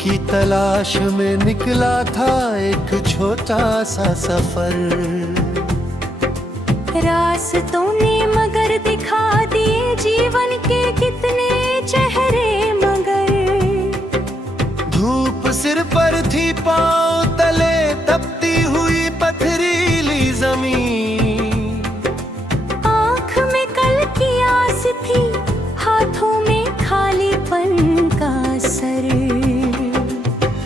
की तलाश में निकला था एक छोटा सा सफर। रास्तों ने मगर दिखा दिए जीवन के कितने चेहरे, मगर धूप सिर पर थी, पांव तले तपती हुई पथरीली जमीन। आँख में कल की आस थी, हाथों में खालीपन का सर।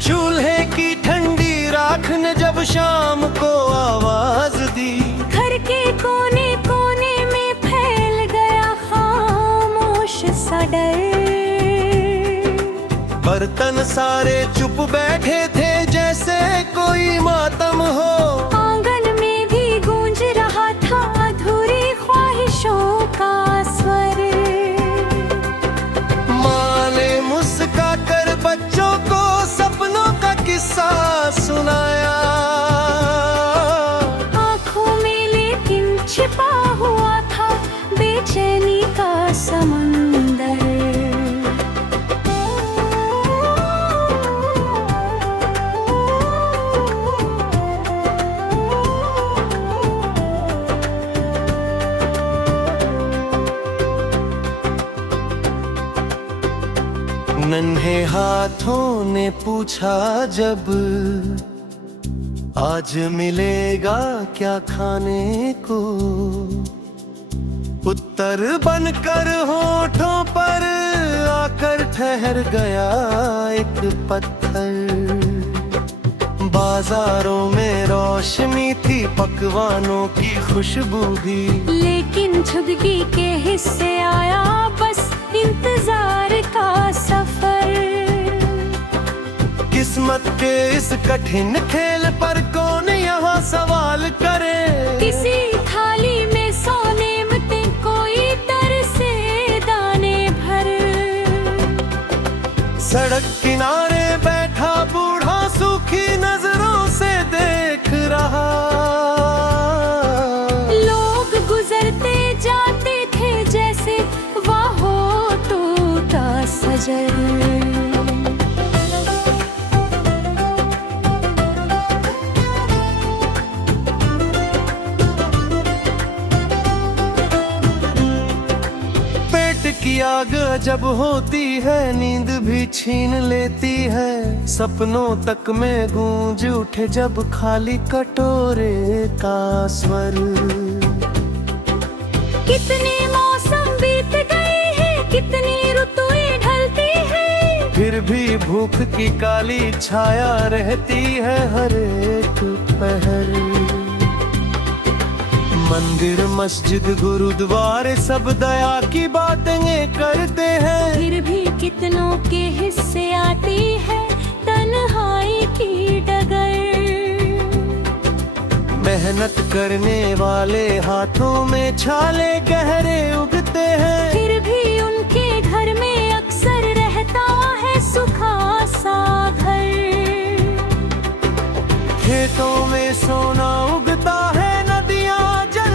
चूल्हे की ठंडी राख ने जब शाम को आवाज दी, घर के कोने कोने में फैल गया खामोश सा डर। बर्तन सारे चुप बैठे थे जैसे कोई मातम हो। आंगन में भी गूंज रहा था अधूरी ख्वाहिशों का स्वर। माँ ने मुस्का कर बच्चों को सपनों का किस्सा सुनाया। आंखों में लेकिन छिपा हुआ था बेचैनी का समंदर। नन्हे हाथों ने पूछा जब, आज मिलेगा क्या खाने को। उत्तर बनकर होठों पर आकर ठहर गया एक पत्थर। बाजारों में रोशनी थी, पकवानों की खुशबू भी, लेकिन झुग्गी के हिस्से आया बस इंतजार का सफर। किस्मत के इस कठिन खेल पर कौन यहाँ सवाल करे। किसी थाली में 100 नेमतें, कोई तरसे दाने भर। सड़क किनारे बैठा बूढ़ा सूखी नजरों से देख रहा। लोग गुजरते जाते थे जैसे वह हो टूटा सजर। की आग जब होती है, नींद भी छीन लेती है। सपनों तक में गूंज उठे जब खाली कटोरे का स्वर। कितने मौसम बीत गए हैं, कितनी ऋतुएं ढलती हैं, फिर भी भूख की काली छाया रहती है हर एक पहर। मंदिर मस्जिद गुरुद्वारे सब दया की बातें करते हैं, फिर भी कितनों के हिस्से आती है तन्हाई की डगर। मेहनत करने वाले हाथों में छाले गहरे उगते हैं, फिर भी उनके घर में अक्सर रहता है सूखा सा घर। खेतों में सोना उगता है,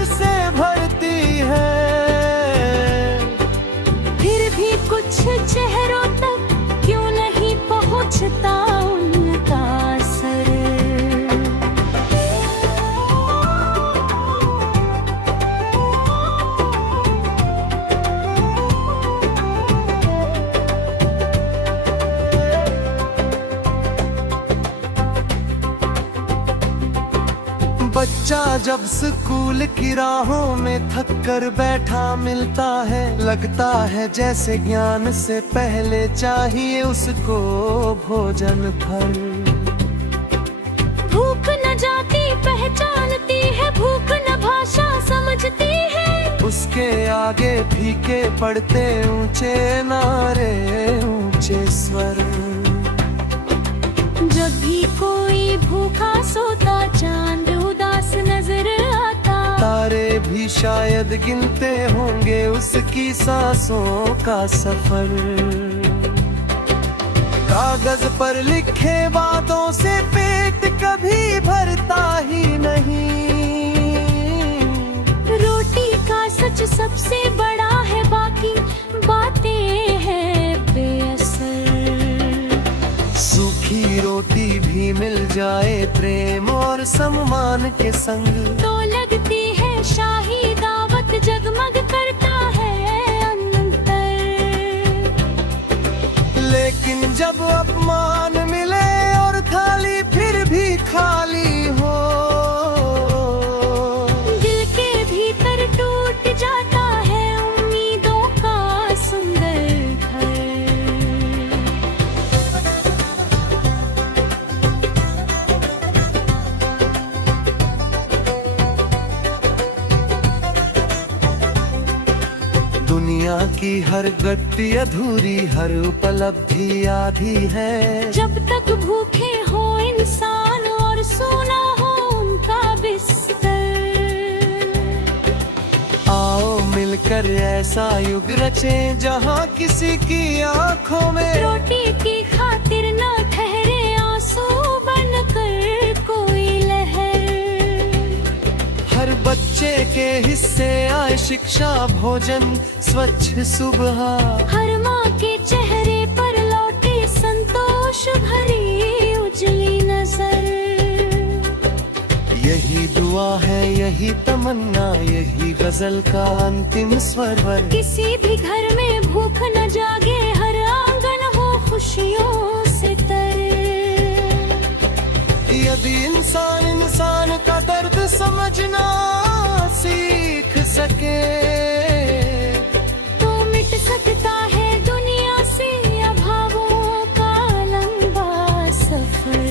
से भरती है, फिर भी कुछ चेहरों तक क्यों नहीं पहुंचता उनका असर। बच्चा जब स्कूल की राहों में थक कर बैठा मिलता है, लगता है जैसे ज्ञान से पहले चाहिए उसको भोजन फल। भूख न जाती पहचानती है, भूख न भाषा समझती है, उसके आगे फीके पड़ते ऊंचे नारे ऊंचे स्वर। जब भी कोई भूखा सोता चांद उदास नजर आता, तारे भी शायद गिनते होंगे उसकी सांसों का सफर। कागज पर लिखे बातों से पेट कभी भरता ही नहीं। रोटी का सच सबसे बड़ा है, बाकी बातें हैं बेअसर। सम्मान के संग। तो लगती है शाही दावत, जगमग करता है अंतर। लेकिन जब अपमान मिले और थाली फिर भी खाली हो, दिल के भीतर टूट जाता है उम्मीदों का सुंदर घर। दुनिया की हर गति अधूरी, हर उपलब्धि आधी है। जब तक भूखे हो इंसान और सोना हो उनका बिस्तर। आओ मिलकर ऐसा युग रचें जहाँ किसी की आंखों में रोटी की खातिर न ठहरे आंसू बनकर कोई लहर। हर बच्चे के हिस्से आए शिक्षा, भोजन, स्वच्छ सुबह। हर माँ के चेहरे पर लौटे संतोष भरी उजली नजर। यही दुआ है, यही तमन्ना, यही गजल का अंतिम स्वर। किसी भी घर में भूख न जागे, हर आंगन हो खुशियों से तर। यदि इंसान इंसान का दर्द समझना सीख सके, तो मिट सकता है दुनिया से अभावों का लंबा सफर।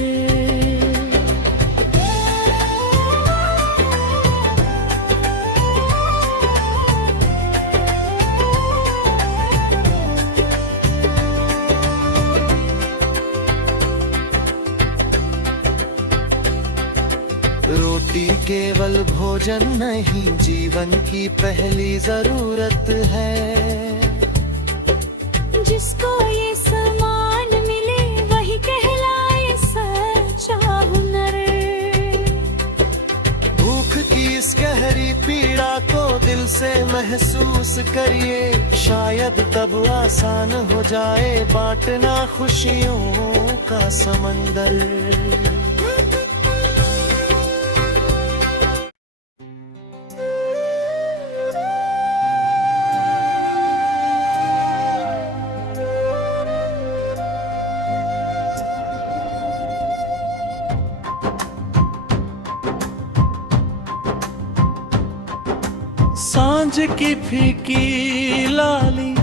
रोटी केवल भोजन नहीं, जीवन की पहली जरूरत है। जिसको ये सम्मान मिले वही कहलाए सच्चा हुनर। भूख की इस गहरी पीड़ा को दिल से महसूस करिए, शायद तब आसान हो जाए बांटना खुशियों का समंदर। सांझ की फीकी लाली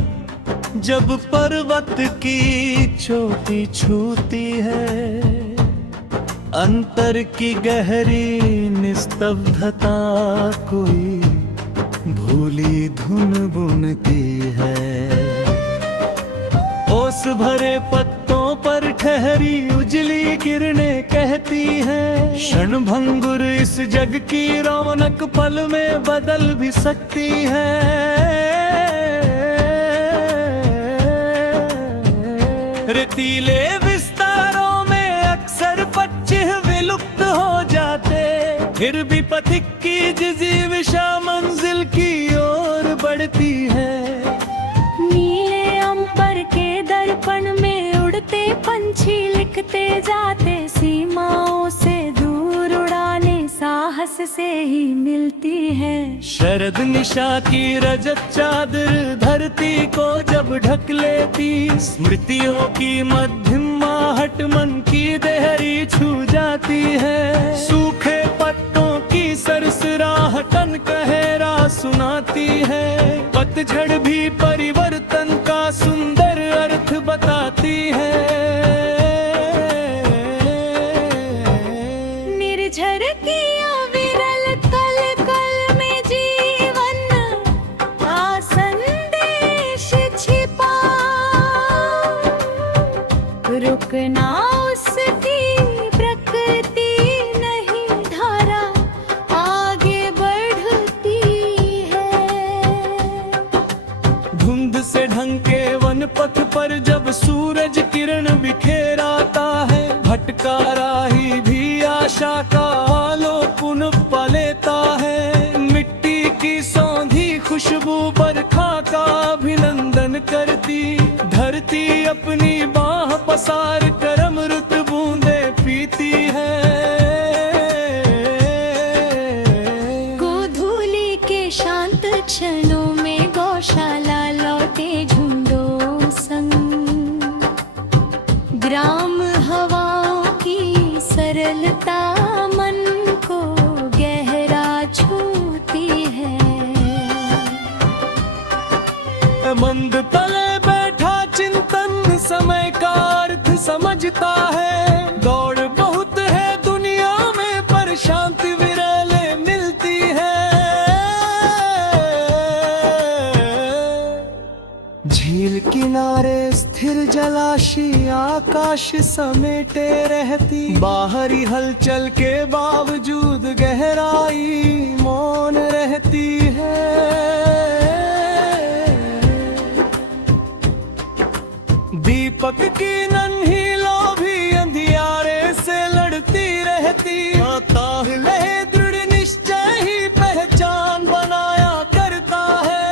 जब पर्वत की चोटी छूती है, अंतर की गहरी निस्तब्धता कोई भूली धुन बुनती है। ओस भरे पत्तों पर ठहरी उजली किरणें कहती हैं, क्षण भंगुर इस जग की रौनक पल में बदल भी सकती है। रेतीले विस्तारों में अक्सर पक्षी विलुप्त हो जाते, फिर भी पथिक की जिजीविशा मंजिल की ओर बढ़ती है। नीले अंबर के दर्पण में उड़ते पंछी लिखते जाते, सीमाओं से दूर उड़ाने साहस से ही मिलती है। शरद निशा की रजत चादर धरती को जब ढक लेती, स्मृतियों की मध्यम आहट मन की देहरी छू जाती है। सूखे पत्तों की सरसराहटन कहरा सुनाती है, पतझड़ भी परिवर्तन का सुंदर अर्थ बताती है। निर्झर की अविरल कल कल में जीवन का संदेश छिपा, रुकना उसकी प्रकृति नहीं, धारा आगे बढ़ती है। धुंध से ढंके वन पथ पर जब सूरज किरण बिखेराता है, भटका राही भी आशा का आलोक पा लेता है। मिट्टी की सौंधी खुशबू बरखा का अभिनंदन करती, धरती अपनी बाह पसार कर अमृत बूंदे पीती है। मंद तले बैठा चिंतन समय का अर्थ समझता है। दौड़ बहुत है दुनिया में पर शांति विरले मिलती है। झील किनारे स्थिर जलाशी आकाश समेटे रहती। बाहरी हलचल के बावजूद गहराई मौन रहती है। दीपक की नन्ही लो भी अंधियारे से लड़ती रहती। ताह लहे दृढ़ निश्चय ही पहचान बनाया करता है।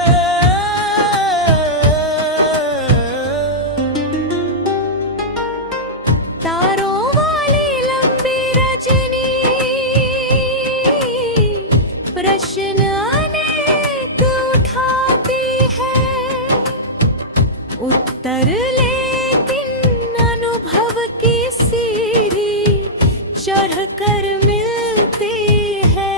तारों वाली लंबी रजनी प्रश्न अनेक उठाती है। उत्तर चढ़कर मिलती है।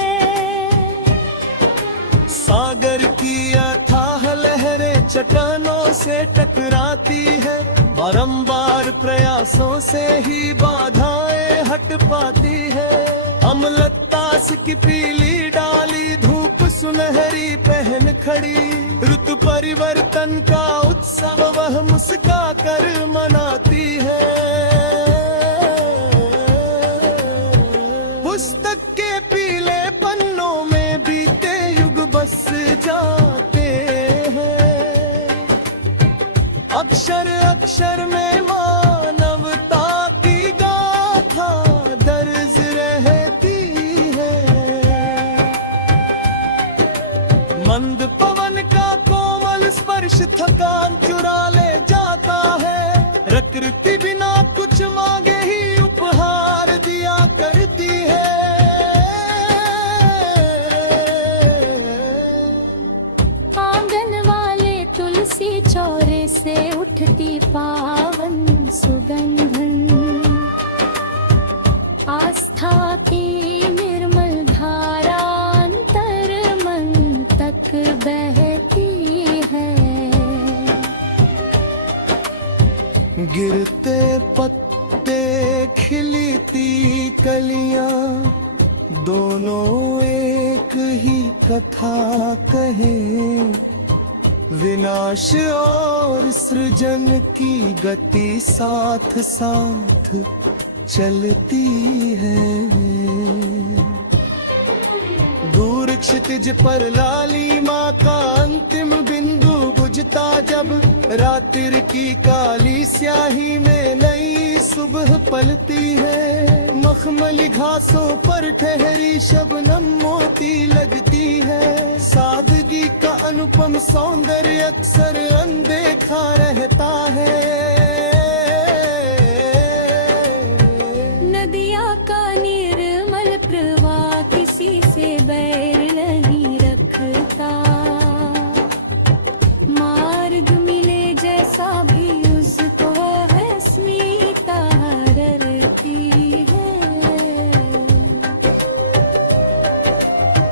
सागर की अथाह लहरें चट्टानों से टकराती है। बारंबार प्रयासों से ही बाधाएं हट पाती है। अम्लतास की पीली डाली धूप सुनहरी पहन खड़ी। ऋतु परिवर्तन का उत्सव वह मुस्का कर मनाती है। पुस्तक के पीले पन्नों में बीते युग बस जाते हैं। अक्षर अक्षर में मानवता की गाथा दर्ज रहती है। मंद पवन का कोमल स्पर्श थकान चुरा ले जाता है। प्रकृति बिना कुछ मांगे ही उपहार दिया करती है। आंगन वाले तुलसी चौरे से उठती पावन सुगंधन। आस्था की निर्मल धारा अंतर मन तक बहती है। गिरते पत्ते खिलती कलियां दोनों एक ही कथा कहे। विनाश और सृजन की गति साथ साथ चलती है। दूर क्षितिज पर लालिमा का अंतिम बिंदु बुझता जब रात्रि की काली स्याही में नई सुबह पलती है। मखमली घासों पर ठहरी शबनम मोती लगती है। सादगी का अनुपम सौंदर्य अक्सर अनदेखा रहता है। नदिया का निर्मल प्रवाह किसी से बैर नहीं रखता। मार्ग मिले जैसा भी उसको है स्मिता हरती है।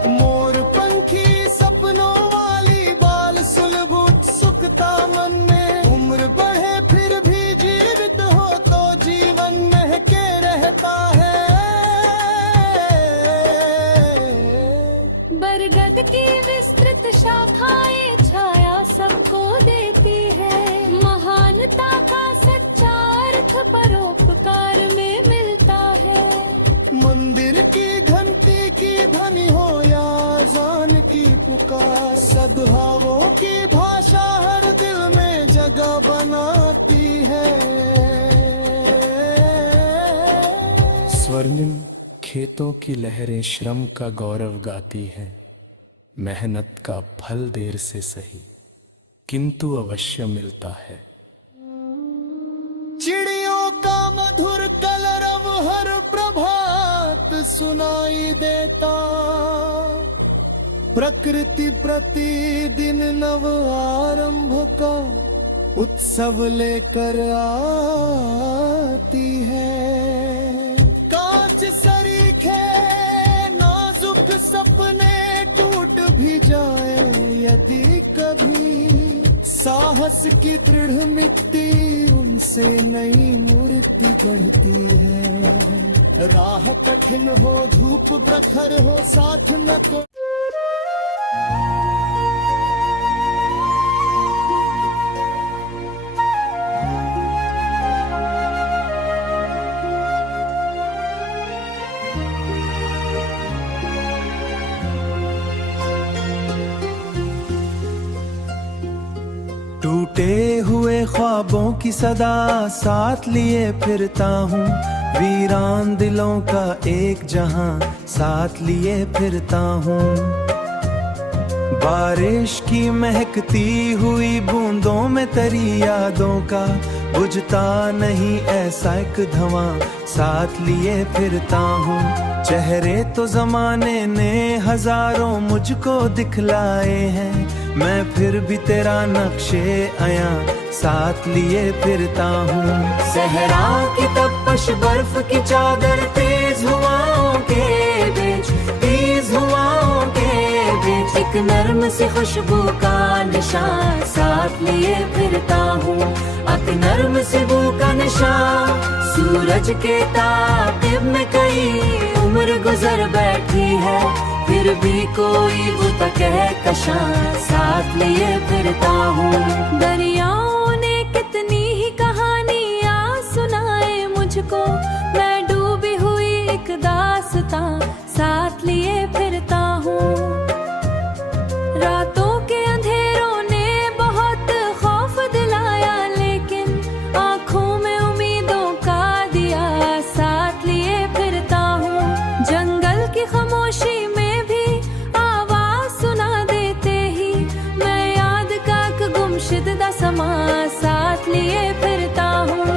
मोर पंखी सपनों वाली बाल सुलभ उत्सुकता मन में। उम्र बढ़े फिर भी जीवित हो तो जीवन महके रहता है। बरगद की विस्तृत शाखाएं छाया सबको देती है। महानता का सच्चा अर्थ परोपकार में मिलता है। मंदिर की घंटी की ध्वनि हो या अज़ान की पुकार। सद्भावों की भाषा हर दिल में जगह बनाती है। स्वर्णिम खेतों की लहरें श्रम का गौरव गाती हैं। मेहनत का फल देर से सही किंतु अवश्य मिलता है। चिड़ियों का मधुर कलरव हर प्रभात सुनाई देता। प्रकृति प्रतिदिन नव आरंभ का उत्सव लेकर आती है। कांच सरीखे नाजुक सपने टूट भी जाए यदि कभी। साह विश्वास की दृढ़ मिट्टी उनसे नई मूर्ति गढ़ती है। राह कठिन हो धूप प्रखर हो साथ न को टूटे हुए ख्वाबों की सदा साथ लिए फिरता हूँ। वीरान दिलों का एक जहां साथ लिए फिरता हूँ। बारिश की महकती हुई बूंदों में तरी यादों का बुझता नहीं ऐसा एक धवां साथ लिए फिरता हूँ। चेहरे तो जमाने ने हजारों मुझको दिखलाए हैं, मैं फिर भी तेरा नक्शे आया साथ लिए फिरता हूँ। सहरा की तपश बर्फ की चादर तेज हुआओं के बीच, तेज हुआओं के बीच एक नर्म सी खुशबू का निशान साथ लिए फिरता हूँ। अति नर्म सी बू का निशान सूरज के ताक़िब में कई उम्र गुजर बैठी है, फिर भी कोई बुत कहकशां साथ लिए फिरता हूँ। दरियाओं ने कितनी ही कहानियाँ सुनाए मुझको, मैं डूबी हुई एक दास्तां साथ लिए फिरता हूँ। रातों के अंधेरों ने बहुत खौफ दिलाया, लेकिन आँखों में उम्मीदों का दिया साथ लिए फिरता हूँ। जंगल की खामोशी में भी आवाज सुना देते ही मैं याद का गुमशुदा समा साथ लिए फिरता हूँ।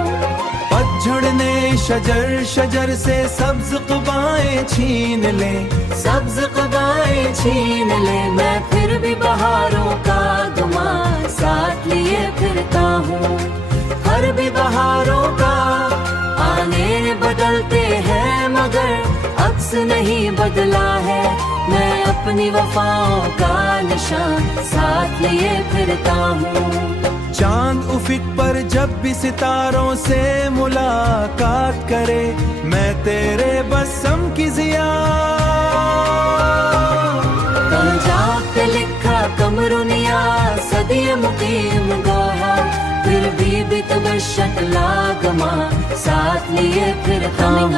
पतझड़ ने शजर शजर से सब्ज क़बाएं छीन ले, सब्ज क़बाएं छीन ले, मैं फिर भी बहारों का गुमा साथ लिए फिरता हूँ। हर भी बहारों का आने बदलते हैं मगर अक्स नहीं बदला है, मैं अपनी वफाओं का निशान साथ लिए फिरता हूँ। चांद उफक पर जब भी सितारों से मुलाकात करे, मैं तेरे बसम की जिया कल जाके लिखा कमरुनिया सदिय मुकीम गोहा, फिर भी बितबशत लागमा साथ लिए फिरता हूँ।